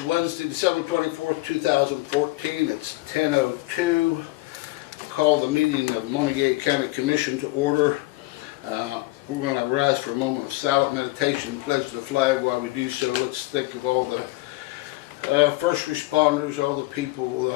is Wednesday, December 24th, 2014. It's 10:02. Call the meeting of Monongalia County Commission to order. We're going to rise for a moment of silent meditation, pledge the flag. While we do so, let's think of all the first responders, all the people who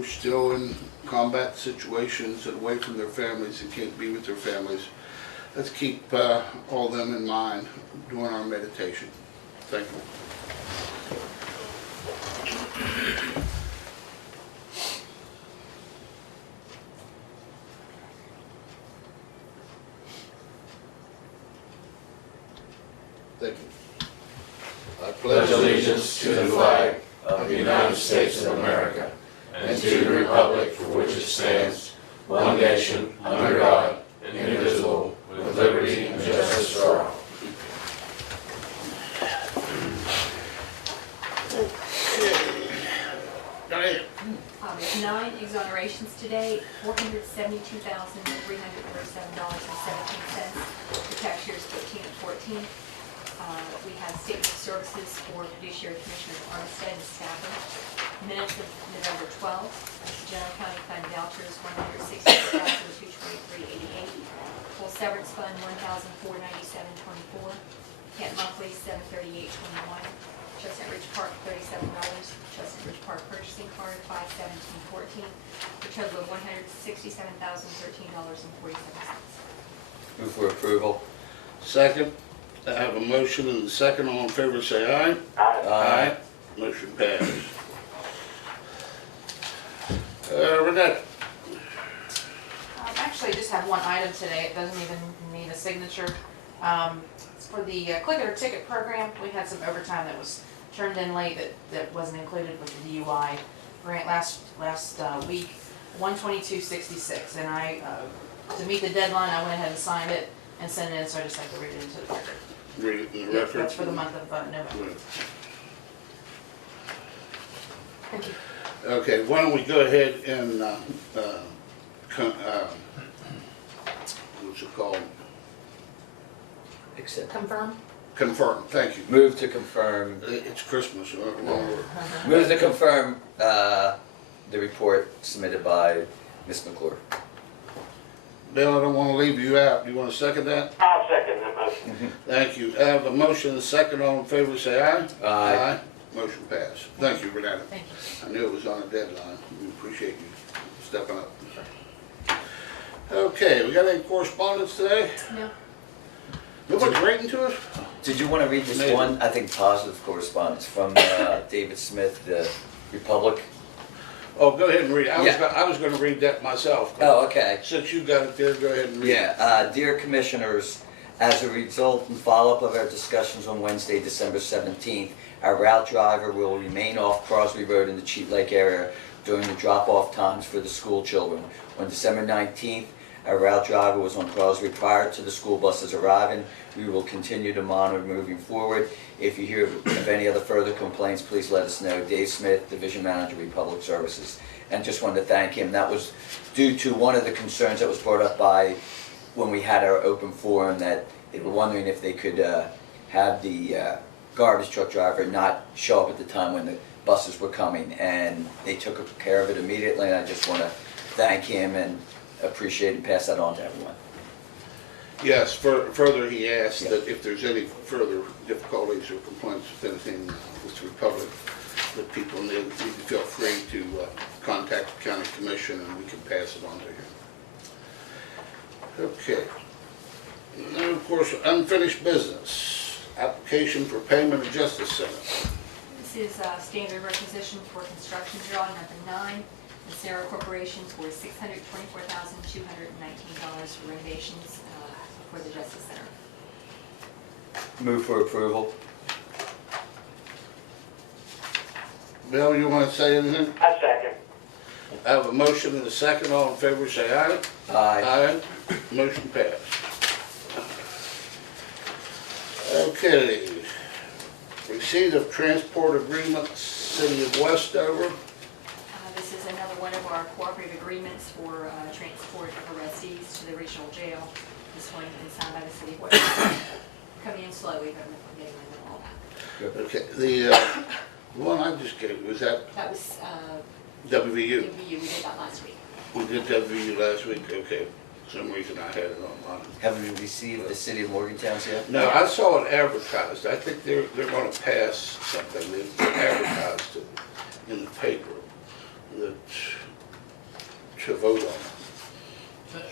are still in combat situations and away from their families and can't be with their families. Let's keep all of them in mind during our meditation. Thank you. Thank you. I Pledge allegiance to the flag of the United States of America and to the republic for which it stands, one nation, under God, indivisible, with liberty and justice for all. Go ahead. We have 9 exonerations today, $472,337.17 for tax years 13 and 14. We have statement of services for fiduciary commissioners Armistead and Stafford. Minutes of November 12th. General County Fund vouchers $166,223.88. Full severance fund $1,497.24. Kent monthly $738.21. Chestnut Ridge Park $37. Chestnut Ridge Park purchasing card $517.14. For a total of $167,013.47. Move for approval. Second. I have a motion and a second. All in favor say aye. Aye. Motion passes. Renetta. Actually, I just have one item today. It doesn't even need a signature. It's for the Click It or Ticket program. We had some overtime that was turned in late that wasn't included with the DUI grant last week, $122.66. And I, to meet the deadline, I went ahead and signed it and sent it in, so I just like to read it into the record. Read it in the Yes, record. that's for the month of November. Thank you. Okay, why don't we go ahead and, what's it called? Accept. Confirm? Confirm, thank you. Move to confirm. It's Christmas, wrong word. Move to confirm the report submitted by Ms. McClure. Bill, I don't want to leave you out. Do you want to second that? I'll second that motion. Thank you. I have a motion and a second. All in favor say aye. Aye. Motion passed. Thank you, Renata. Thank you. I knew it was on a deadline. We appreciate you stepping up. Okay, we got any correspondence today? No. Nobody's writing to us? Did you want to read this Maybe. one, I think, positive correspondence from David Smith, the Republic? Oh, go ahead and read it. Yeah. I was going to read that myself. Oh, okay. Since you got it there, go ahead and read it. Yeah, dear Commissioners, as a result and follow-up of our discussions on Wednesday, December 17th, our route driver will remain off Crosby Road in the Cheat Lake area during the drop-off times for the school children. On December 19th, our route driver was on Crosby prior to the school buses arriving. We will continue to monitor moving forward. If you hear of any other further complaints, please let us know. Dave Smith, Division Manager, Republic Services. And just wanted to thank him. That was due to one of the concerns that was brought up by when we had our open forum, that they were wondering if they could have the garbage truck driver not show up at the time when the buses were coming. And they took care of it immediately, and I just want to thank him and appreciate and pass that on to everyone. Yes, further he asked that if there's any further difficulties or complaints with anything with the Republic, that people need to feel free to contact the County Commission and we can pass it on to him. Okay. Now, of course, unfinished business. Application for payment of Justice Center. This is standard requisition for construction drawing number 9. The Sarah Corporation for $624,219 for renovations for the Justice Center. Move for approval. Bill, you want to say anything? I second. I have a motion and a second. All in favor say aye. Aye. Aye. Motion passed. Okay. Receipt of transport agreements, City of Westover. This is another one of our cooperative agreements for transport of arrestees to the regional jail. This one is signed by the City of Westover. Coming in slowly, but we're getting them all back. Okay, The one I just gave, was that That was, WVU? we did that last week. We did WVU last week, okay. For some reason I had it on mine. Have we received the city of Morgantown's yet? No, I saw it advertised. I think they're gonna pass something. They advertised it in the paper that, to vote on.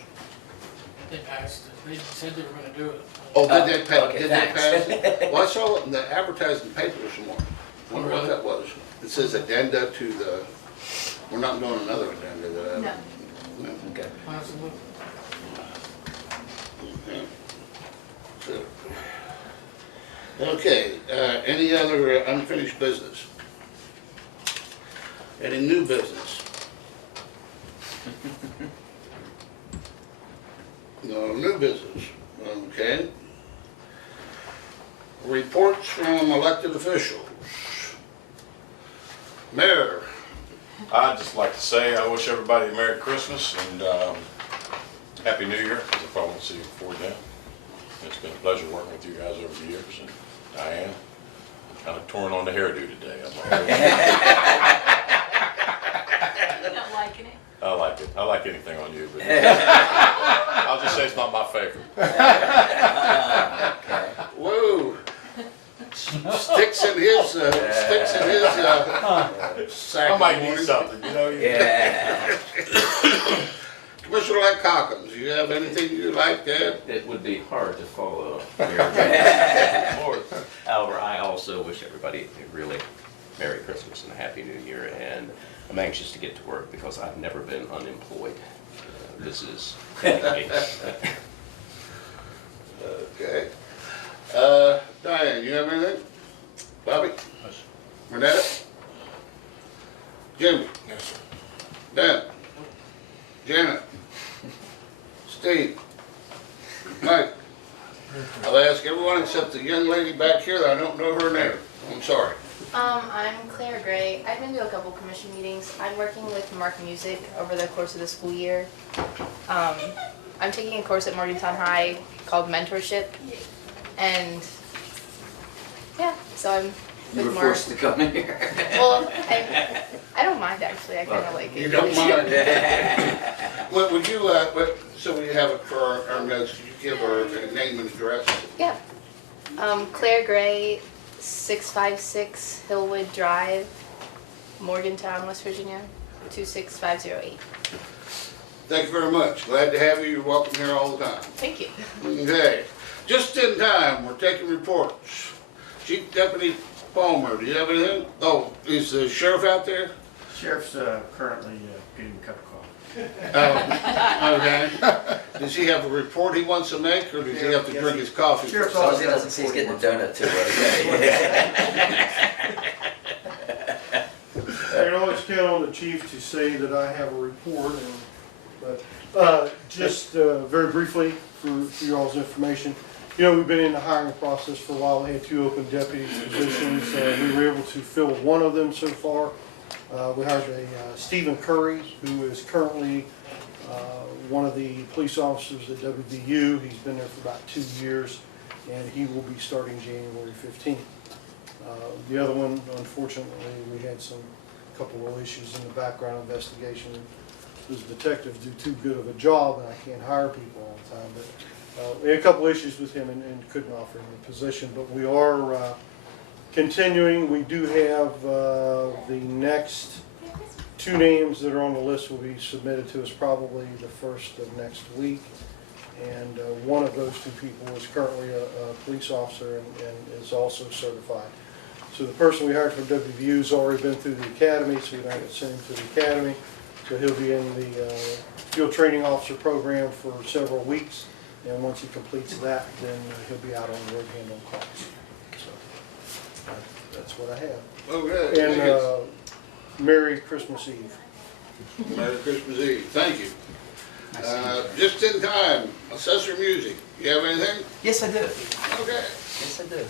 They passed it, they said they were gonna do it. Oh, did they pass, okay, did they pass thanks. it? Well, I saw it in the advertised in the paper this morning. Wonder what that was. It says addenda to the, we're not doing another addenda to that. No. No. Okay. Possibly. Okay, any other unfinished business? Any new business? No new business, okay. Reports from elected officials. Mayor, I'd just like to say I wish everybody a Merry Christmas and Happy New Year, because I probably won't see you before then. It's been a pleasure working with you guys over the years, and Diane, I'm kind of torn on the hairdo today. You're not liking it? I like it. I like anything on you, but I'll just say it's not my favorite. whoa. Sticks in his sack I in might the need morning. something, you know? Yeah. Commissioner Hawkins, you have anything you'd like to add? It would be hard to follow. Lord. However, I also wish everybody a really Merry Christmas and a Happy New Year, and I'm anxious to get to work because I've never been unemployed. This is Okay. Diane, you have anything? Bobby? Renetta? Jimmy? Yes, sir. Dan? Janet? Steve? Mike? I'll ask everyone except the young lady back here that I don't know her name. I'm sorry. I'm Claire Gray. I've been to a couple commission meetings. I'm working with Mark Music over the course of the school year. I'm taking a course at Morgantown High called Mentorship. And yeah, so I'm You were with Mark. forced to come in here. Well, I don't mind actually. I kind of like it. You don't mind? What would you, so we have it for our notes, could you give her a name and address? Yeah. Claire Gray, 656 Hillwood Drive, Morgantown, West Virginia, 26508. Thank you very much. Glad to have you. You're welcome here all the time. Thank you. Okay, just in time, we're taking reports. Chief Deputy Palmer, do you have anything? Oh, is the sheriff out there? Sheriff's currently getting a cup of coffee. Oh, okay. Does he have a report he wants to make, or does he have to Yes, drink his coffee? Sheriff's As long as he doesn't say he's getting a donut too, okay? I can always count on the chief to say that I have a report, but just very briefly for y'all's information. You know, we've been in the hiring process for a while. We had 2 open deputy positions. We were able to fill 1 of them so far. We hired a Stephen Curry, who is currently one of the police officers at WVU. He's been there for about 2 years, and he will be starting January 15th. The other one, unfortunately, we had a couple of issues in the background investigation. Those detectives do too good of a job, and I can't hire people all the time. But we had a couple issues with him and couldn't offer him a position. But we are continuing. We do have the next 2 names that are on the list will be submitted to us probably the first of next week. And one of those 2 people is currently a police officer and is also certified. So the person we hired from WVU has already been through the academy, so we don't have to send him to the academy. So he'll be in the field training officer program for several weeks. And once he completes that, then he'll be out on the road handling calls. So that's what I have. Okay, And thank you. Merry Christmas Eve. Merry Christmas Eve, thank you. Just in time, Assessor Music, you have anything? Yes, I do. Okay. Yes, I do.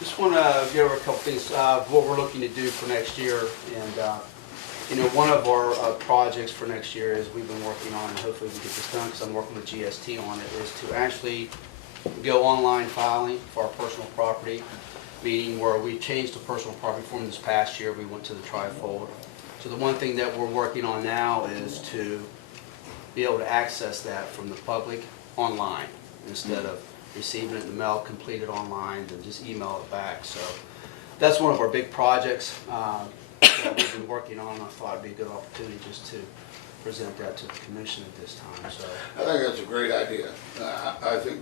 Just want to go over a couple things, what we're looking to do for next year. And, you know, one of our projects for next year is we've been working on, and hopefully we get this done because I'm working with GST on it, is to actually go online filing for our personal property, meaning where we changed the personal property form this past year, we went to the trifold. So the one thing that we're working on now is to be able to access that from the public online instead of receiving it in the mail, completed online, and just email it back. So that's one of our big projects that we've been working on. I thought it'd be a good opportunity just to present that to the commission at this time. So I think that's a great idea. I think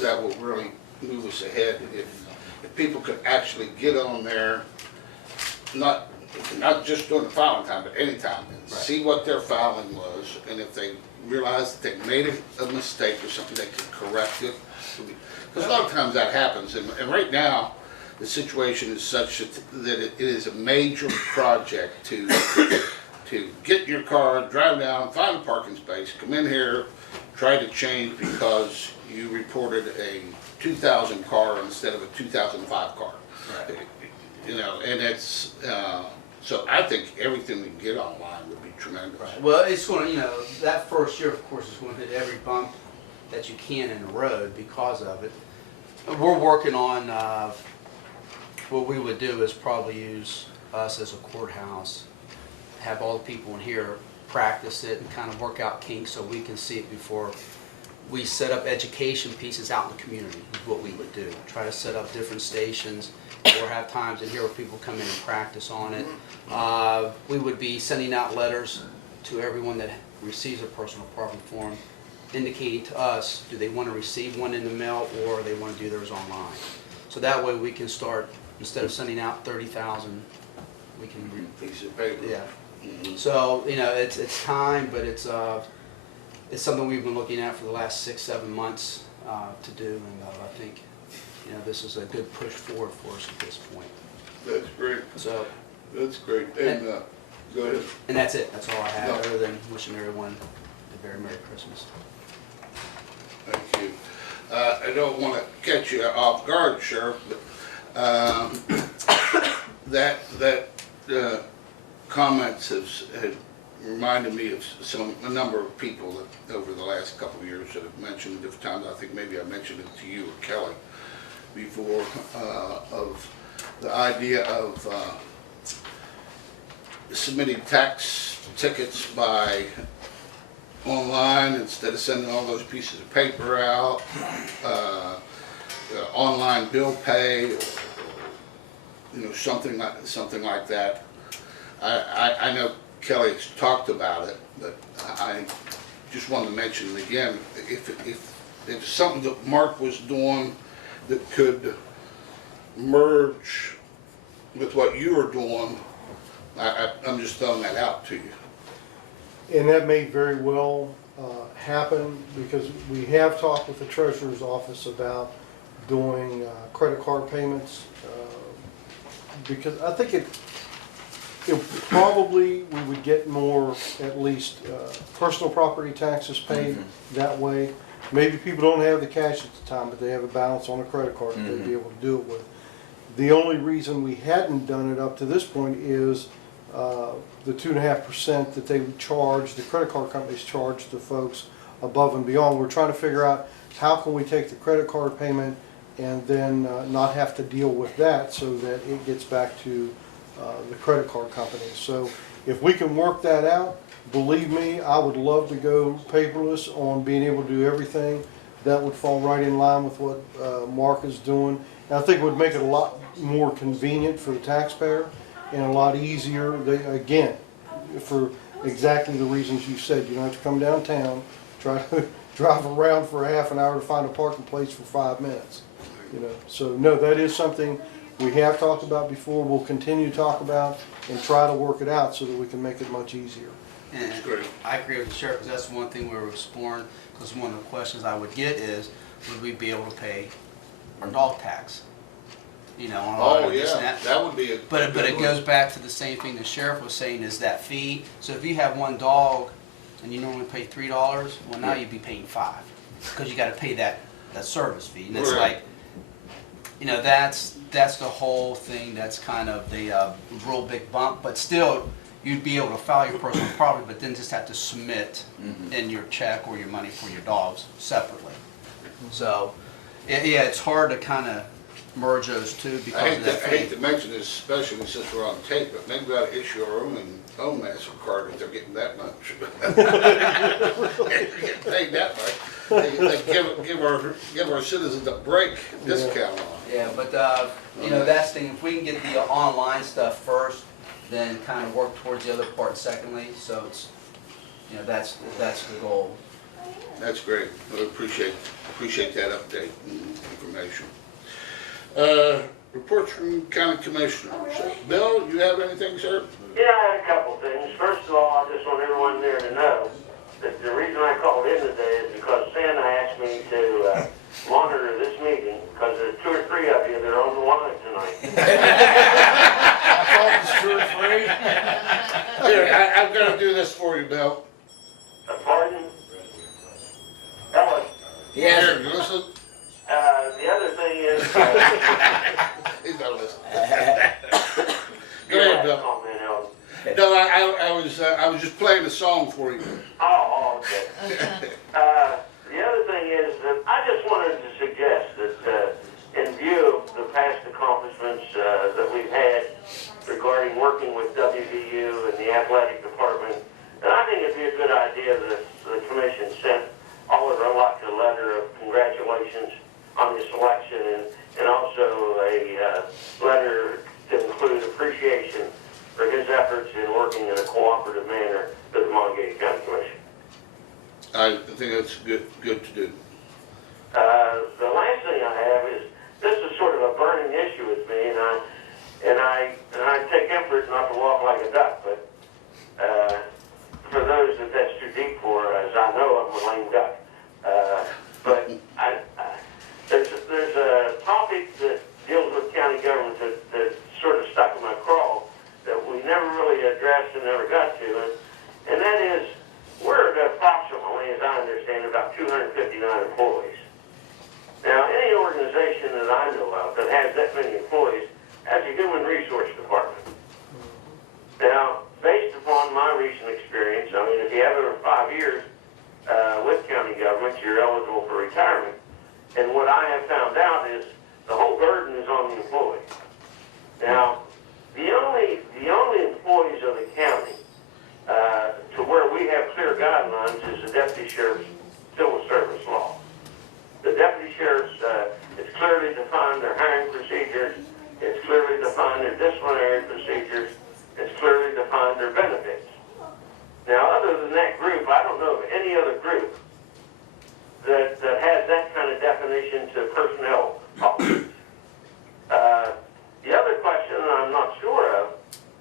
that will really move us ahead if people could actually get on there, not just during the filing time, but any time, and see what their filing was, and if they realize that they made a mistake or something, they can correct it. Because a lot of times that happens, and right now, the situation is such that it is a major project to get your car, drive down, find a parking space, come in here, try to change because you reported a 2000 car instead of a 2005 car. Right. You know, and it's, so I think everything we can get online would be tremendous. well, it's going to, you know, that first year, of course, is going to hit every bump that you can in the road because of it. We're working on, what we would do is probably use us as a courthouse, have all the people in here practice it and kind of work out kinks so we can see it before we set up education pieces out in the community is what we would do. Try to set up different stations or have times in here where people come in and practice on it. We would be sending out letters to everyone that receives a personal property form indicating to us, do they want to receive one in the mail or they want to do theirs online. So that way we can start, instead of sending out 30,000, we can, Piece of paper. yeah. Mhm. So, you know, it's time, but it's something we've been looking at for the last 6-7 months to do, and I think, you know, this is a good push forward for us at this point. That's great. So, That's great. And, go ahead. and that's it. That's all I have, No. other than wishing everyone a very Merry Christmas. Thank you. I don't want to catch you off guard, Sheriff, but that comments have reminded me of a number of people that over the last couple of years that have mentioned at different times. I think maybe I mentioned it to you or Kelly before, of the idea of submitting tax tickets by online instead of sending all those pieces of paper out, online bill pay, or, you know, something like that. I know Kelly's talked about it, but I just wanted to mention it again. If something that Mark was doing that could merge with what you were doing, I'm just throwing that out to you. And that may very well happen, because we have talked with the treasurer's office about doing credit card payments, because I think it probably, we would get more, at least, personal property taxes paid that way. Maybe people don't have the cash at the time, but they have a balance on a credit card that they'd be able to do it with. The only reason we hadn't done it up to this point is the 2.5% that they would charge, the credit card companies charge the folks above and beyond. We're trying to figure out how can we take the credit card payment and then not have to deal with that, so that it gets back to the credit card companies. So if we can work that out, believe me, I would love to go paperless on being able to do everything. That would fall right in line with what Mark is doing. And I think it would make it a lot more convenient for the taxpayer and a lot easier. Again, for exactly the reasons you said. You don't have to come downtown, try to drive around for a half an hour to find a parking place for 5 minutes. You know, so no, that is something we have talked about before, we'll continue to talk about and try to work it out so that we can make it much easier. And I agree with the sheriff, because that's one thing we were exploring, because one of the questions I would get is, would we be able to pay our dog tax? You know, on all of this and that. That would be a. But it goes back to the same thing the sheriff was saying, is that fee. So if you have one dog and you normally pay $3, well, now you'd be paying $5, because you gotta pay that service fee. And it's like, you know, that's the whole thing. That's kind of the real big bump. But still, you'd be able to file your personal property, but then just have to submit in your check or your money for your dogs separately. So Yeah, it's hard to kind of merge those two I because of that hate fee. to mention this, especially since we're on tape, but maybe we ought to issue our own MasterCard if they're getting that much. They're getting paid that much. They give our citizens a break discount on it. Yeah, but, you know, that's the thing, if we can get the online stuff first, then kind of work towards the other part secondly, so it's, you know, that's the goal. That's great. We appreciate that update and information. Reports from county commissioners. Bill, you have anything, sir? Yeah, I had a couple things. First of all, I just want everyone there to know that the reason I called in today is because Santa asked me to monitor this meeting because there's 2 or 3 of you that are on the line tonight. I thought it was 2 or 3. Here, I'm gonna do this for you, Bill. Pardon? Ellen, Here, you listen. the other thing is... He's not listening. Go ahead, Bill. Comment, Ellen. No, I was just playing a song for you. Oh, okay. The other thing is that I just wanted to suggest that in view of the past accomplishments that we've had regarding working with WVU and the athletic department, and I think it'd be a good idea that the commission sent Oliver Luck a letter of congratulations on his selection and also a letter to include appreciation for his efforts in working in a cooperative manner with the Monongalia County Commission. I think that's good to do. The last thing I have is, this is sort of a burning issue with me, and I take effort not to walk like a duck, but for those that that's too deep for, as I know, I'm a lame duck. But there's a topic that deals with county government that sort of stuck in my craw that we never really addressed and never got to, and that is, we're at approximately, as I understand, about 259 employees. Now, any organization that I know of that has that many employees has a human resource department. Now, based upon my recent experience, I mean, if you have over 5 years with county government, you're eligible for retirement. And what I have found out is the whole burden is on the employee. Now, the only employees of the county to where we have clear guidelines is the deputy sheriff's civil service law. The deputy sheriffs, it's clearly defined their hiring procedures, it's clearly defined their disciplinary procedures, it's clearly defined their benefits. Now, other than that group, I don't know of any other group that has that kind of definition to personnel officers. The other question that I'm not sure of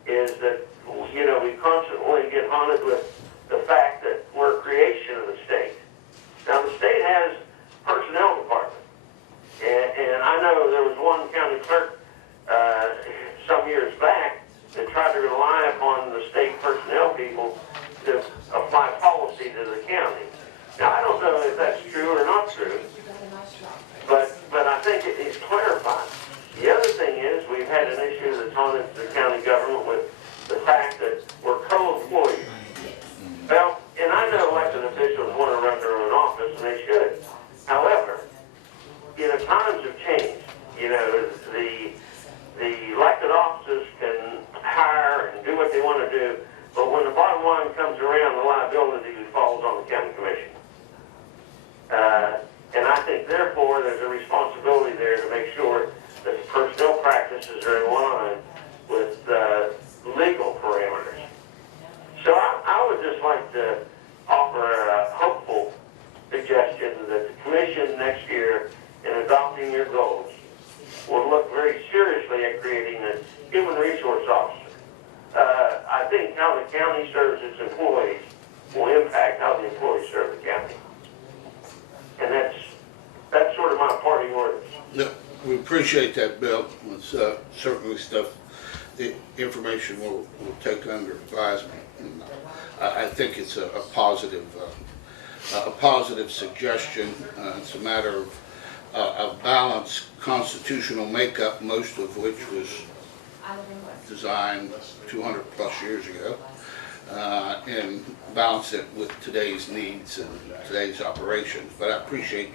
is that, you know, we constantly get haunted with the fact that we're a creation of the state. Now, the state has personnel department, and I know there was one county clerk some years back that tried to rely upon the state personnel people to apply policy to the county. Now, I don't know if that's true or not true, but I think it needs clarifying. The other thing is, we've had an issue that's haunted the county government with the fact that we're co-employees. Well, and I know elected officials want to run their own office, and they should. However, you know, times have changed. You know, the elected officers can hire and do what they want to do, but when the bottom line comes around, the liability falls on the county commission. And I think, therefore, there's a responsibility there to make sure that the personnel practices are in line with legal parameters. So I would just like to offer a hopeful suggestion that the commission next year, in adopting your goals, will look very seriously at creating a human resource officer. I think how the county serves its employees will impact how the employees serve the county. And that's sort of my parting words. No, we appreciate that, Bill. It's certainly stuff, the information we'll take under advisement. And I think it's a positive suggestion. It's a matter of balanced constitutional makeup, most of which was designed 200 plus years ago, and balance it with today's needs and today's operations. But I appreciate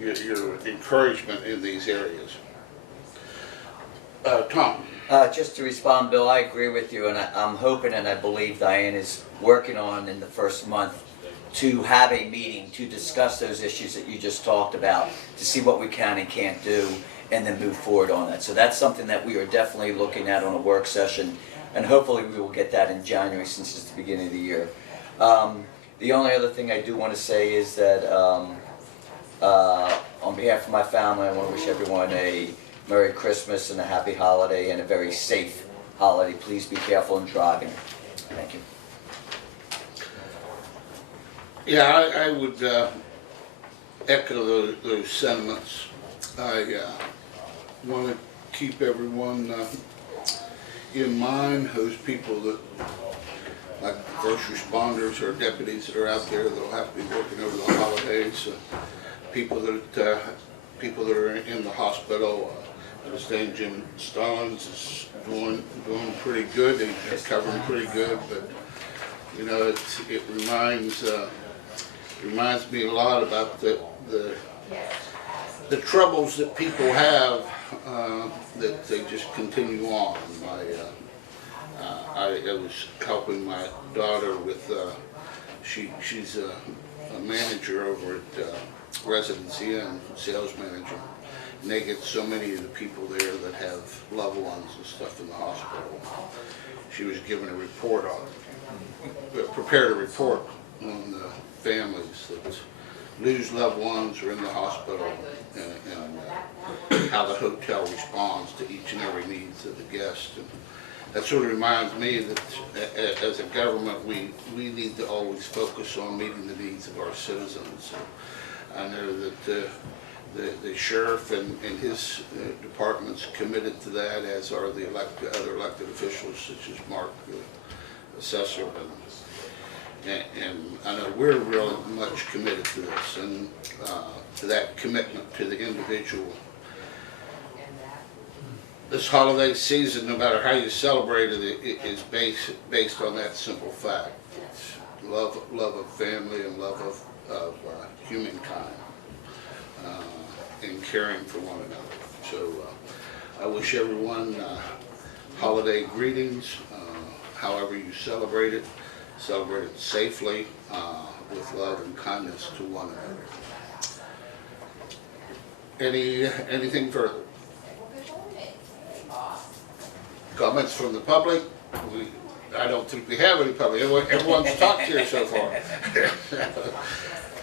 your encouragement in these areas. Tom? Just to respond, Bill, I agree with you, and I'm hoping and I believe Diane is working on in the first month to have a meeting to discuss those issues that you just talked about, to see what we can and can't do, and then move forward on that. So that's something that we are definitely looking at on a work session, and hopefully we will get that in January since it's the beginning of the year. The only other thing I do want to say is that on behalf of my family, I want to wish everyone a Merry Christmas and a happy holiday and a very safe holiday. Please be careful in driving. Thank you. Yeah, I would echo those sentiments. I want to keep everyone in mind, those people that, like first responders or deputies that are out there that'll have to be working over the holidays, people that are in the hospital. I understand Jim Stallings is doing pretty good. He's covering pretty good, but you know, it reminds me a lot about the troubles that people have that they just continue on. I was helping my daughter with she's a manager over at Residency and sales manager. And they get so many of the people there that have loved ones and stuff in the hospital. She was given a report prepared a report on the families that lose loved ones or in the hospital, and how the hotel responds to each and every needs of the guest. And that sort of reminds me that as a government, we need to always focus on meeting the needs of our citizens. I know that the sheriff and his department's committed to that, as are the other elected officials such as Mark, assessor, and I know we're really much committed to this and to that commitment to the individual. This holiday season, no matter how you celebrate it, is based on that simple fact. It's love of family and love of humankind. And caring for one another. So I wish everyone holiday greetings, however you celebrate it safely, with love and kindness to one another. Anything further? Comments from the public? I don't think we have any public. Everyone's talked here so far.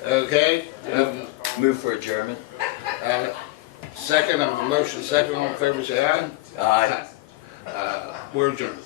Okay. Move for adjournment. Second, on the motion, second, all in favor, say aye. Aye. We're adjourned.